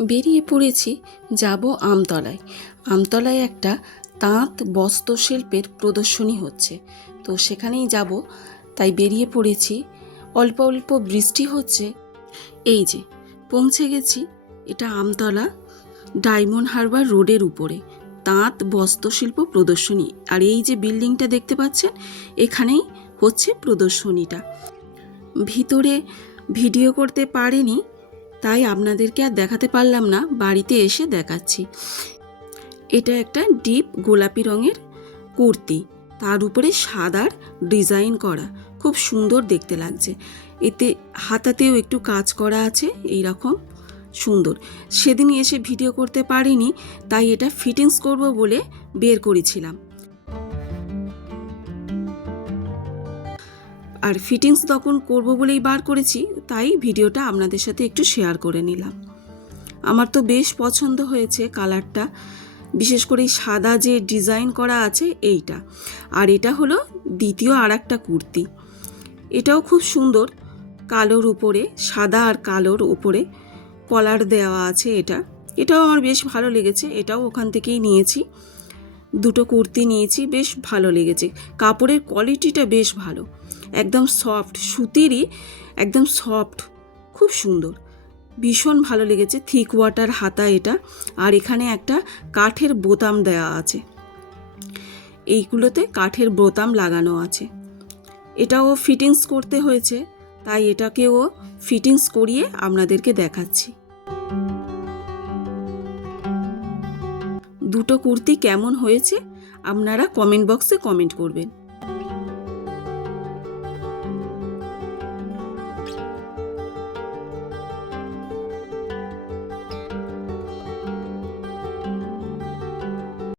বেরিয়ে পড়েছি, যাব আমতলায়। আমতলায় একটা তাঁত বস্ত্রশিল্পের প্রদর্শনী হচ্ছে। তো সেখানেই যাব, তাই বেরিয়ে পড়েছি। অল্প অল্প বৃষ্টি হচ্ছে। এই যে, পৌঁছে গেছি। এটা আমতলা, ডায়মন্ড হারবার রোডের উপরে। তাঁত বস্ত্রশিল্প প্রদর্শনী। আর এই যে বিল্ডিংটা দেখতে পাচ্ছেন, এখানেই হচ্ছে প্রদর্শনীটা। ভিতরে ভিডিও করতে পারিনি তাই আপনাদেরকে আর দেখাতে পারলাম না, বাড়িতে এসে দেখাচ্ছি। এটা একটা ডিপ গোলাপি রঙের কুর্তি। তার উপরে সাদার ডিজাইন করা। খুব সুন্দর দেখতে লাগছে। এতে হাতাতেও একটু কাজ করা আছে এই রকম সুন্দর। সেদিন এসে ভিডিও করতে পারিনি, তাই এটা ফিটিংস করব বলে বের করেছিলাম। আর ফিটিংস তখন করব বলেই বার করেছি, তাই ভিডিওটা আপনাদের সাথে একটু শেয়ার করে নিলাম। আমার তো বেশ পছন্দ হয়েছে কালারটা বিশেষ করে সাদা যে ডিজাইন করা আছে এইটা। আর এটা হলো দ্বিতীয় আর একটা কুর্তি। এটাও খুব সুন্দর, কালোর উপরে, সাদা আর কালোর উপরে কলার দেওয়া আছে এটা। এটাও আমার বেশ ভালো লেগেছে, এটাও ওখান থেকেই নিয়েছি। দুটো কুর্তি নিয়েছি, বেশ ভালো লেগেছে। কাপড়ের কোয়ালিটিটা বেশ ভালো। একদম সফট সুতিরই, একদম সফট খুব সুন্দর। ভীষণ ভালো লেগেছে থিক ওয়াটার হাতা এটা। আর এখানে একটা কাঠের বোতাম দেওয়া আছে। এইগুলোতে কাঠের বোতাম লাগানো আছে। এটাও ফিটিংস করতে হয়েছে, তাই এটাকেও ফিটিংস করিয়ে আপনাদেরকে দেখাচ্ছি। দুটো কুর্তি কেমন হয়েছে আপনারা কমেন্ট বক্সে কমেন্ট করবেন।